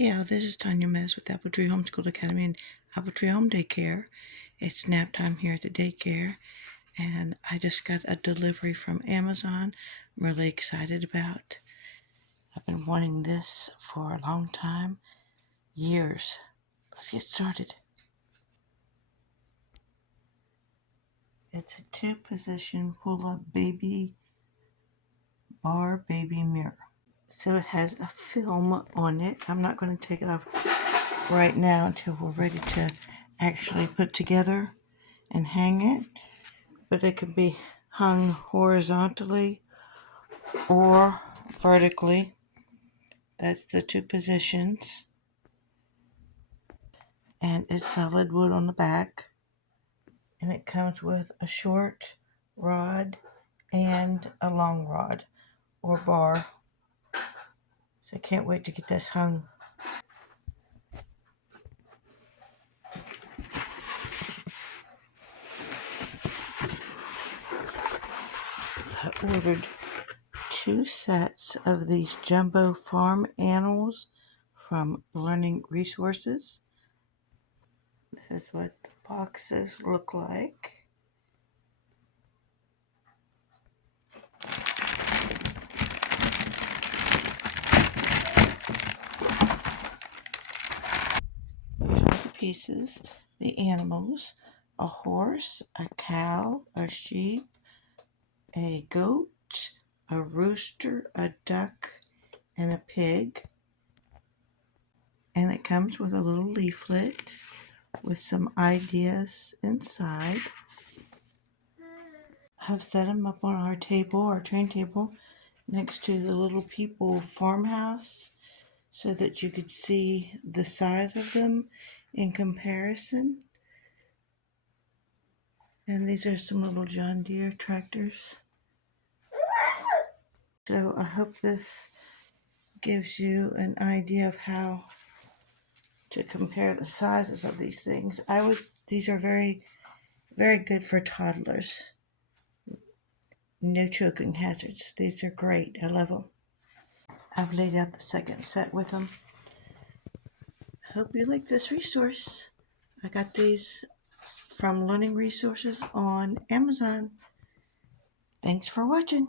Hey all, this is Tanya Mez with Apple Tree Homeschool Academy and Apple Tree Home Daycare. It's nap time here at the daycare, and I just got a delivery from Amazon. I'm really excited about. I've been wanting this for a long time, years. Let's get started. It's a 2-position pull-up baby mirror. So it has a film on it. I'm not going to take it off right now until we're ready to actually put it together and hang it, but it can be hung horizontally or vertically. That's the 2 positions, and it's solid wood on the back, and it comes with a short rod and a long rod or bar. So I can't wait to get this hung. So I ordered 2 sets of these jumbo farm animals from Learning Resources. This is what the boxes look like. Here's all the pieces, the animals: a horse, a cow, a sheep, a goat, a rooster, a duck, and a pig. And it comes with a little leaflet with some ideas inside. I've set them up on our table, our train table, next to the Little People farmhouse so that you could see the size of them in comparison. And these are some little John Deere tractors. So I hope this gives you an idea of how to compare the sizes of these things. These are very, very good for toddlers. No choking hazards. These are great. I love them. I've laid out the second set with them. I hope you like this resource. I got these from Learning Resources on Amazon. Thanks for watching.